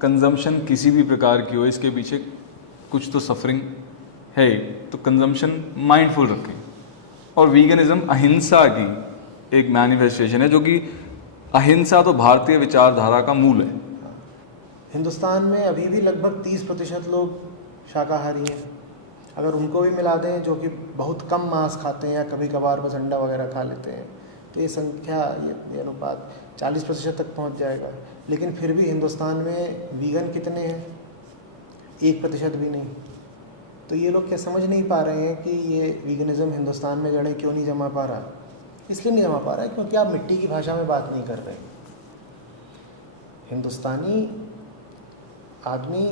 Consumption किसी भी प्रकार की हो, इसके पीछे कुछ तो सफरिंग है, तो कंजम्पशन माइंडफुल रखें। और वीगनिज्म अहिंसा की एक मैनिफेस्टेशन है, जो कि अहिंसा तो भारतीय विचारधारा का मूल है। हिंदुस्तान में अभी भी लगभग 30% लोग शाकाहारी हैं। अगर उनको भी मिला दें, जो कि बहुत कम मांस खाते हैं या कभी कभार बस अंडा वगैरह खा लेते हैं, तो ये संख्या, ये अनुपात 40% तक पहुंच जाएगा। लेकिन फिर भी हिंदुस्तान में वीगन कितने हैं? 1% भी नहीं। तो ये लोग क्या समझ नहीं पा रहे हैं कि ये वीगनिज़म हिंदुस्तान में जड़ें क्यों नहीं जमा पा रहा? इसलिए नहीं जमा पा रहा है क्योंकि आप मिट्टी की भाषा में बात नहीं कर रहे। हिंदुस्तानी आदमी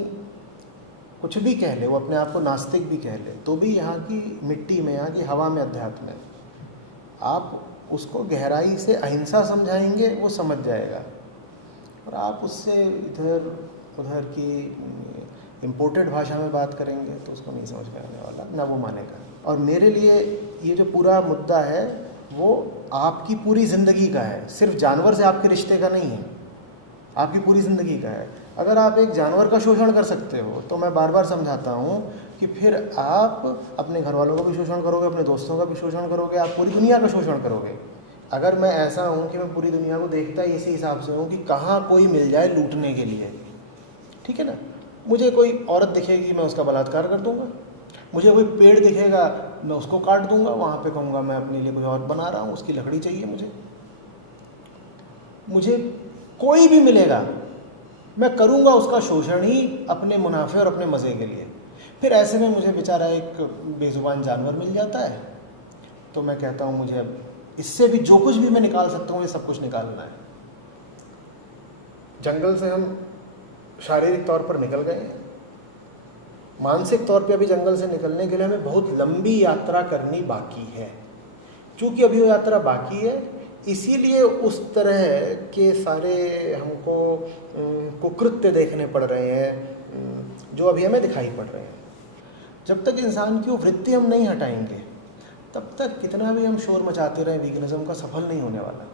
कुछ भी कह ले, वो अपने आप को नास्तिक भी कह ले, तो भी यहाँ की मिट्टी में, यहाँ की हवा में अध्यात्म है। आप उसको गहराई से अहिंसा समझाएंगे, वो समझ जाएगा। और आप उससे इधर उधर की इम्पोर्टेड भाषा में बात करेंगे तो उसको नहीं समझ में आने वाला, ना वो मानेगा। और मेरे लिए ये जो पूरा मुद्दा है वो आपकी पूरी ज़िंदगी का है, सिर्फ जानवर से आपके रिश्ते का नहीं है, आपकी पूरी ज़िंदगी का है। अगर आप एक जानवर का शोषण कर सकते हो तो मैं बार बार समझाता हूँ कि फिर आप अपने घर वालों का भी शोषण करोगे, अपने दोस्तों का भी शोषण करोगे, आप पूरी दुनिया का शोषण करोगे। अगर मैं ऐसा हूँ कि मैं पूरी दुनिया को देखता ही इसी हिसाब से हूँ कि कहाँ कोई मिल जाए लूटने के लिए, ठीक है ना। मुझे कोई औरत दिखेगी, मैं उसका बलात्कार कर दूँगा। मुझे कोई पेड़ दिखेगा, मैं उसको काट दूँगा। वहाँ पे कहूँगा मैं अपने लिए कोई और बना रहा हूँ, उसकी लकड़ी चाहिए मुझे कोई भी मिलेगा, मैं करूँगा उसका शोषण ही अपने मुनाफे और अपने मज़े के लिए। फिर ऐसे में मुझे बेचारा एक बेज़ुबान जानवर मिल जाता है, तो मैं कहता हूँ मुझे अब इससे भी जो कुछ भी मैं निकाल सकता हूँ, ये सब कुछ निकालना है। जंगल से हम शारीरिक तौर पर निकल गए, मानसिक तौर पे अभी जंगल से निकलने के लिए हमें बहुत लंबी यात्रा करनी बाकी है। चूँकि अभी वो यात्रा बाकी है, इसीलिए उस तरह के सारे हमको कुकृत्य देखने पड़ रहे हैं जो अभी हमें दिखाई पड़ रहे हैं। जब तक इंसान की वो वृत्ति हम नहीं हटाएंगे, तब तक कितना भी हम शोर मचाते रहें, वीगनिज़म का सफल नहीं होने वाला।